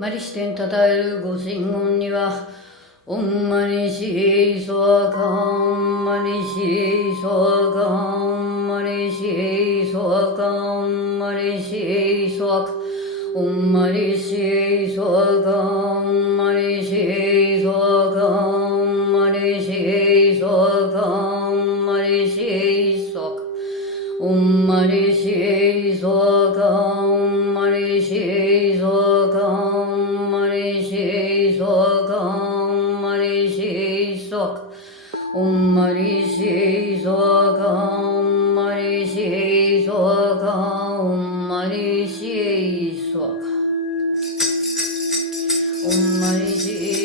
マリ視点たたえるご神言には、オンマニシーソワカンマニシーソワカンマニシーソワカンマニシーソワカオンマニシーソワカンマニシーソワカンマニシーソワカンマニシーソワカオンマニシーソワカンマニシーソワカンマニシーソワカンマニシーソワカオンマニシーソワカンマニシーソワカオンマニシーソワカオンマニシー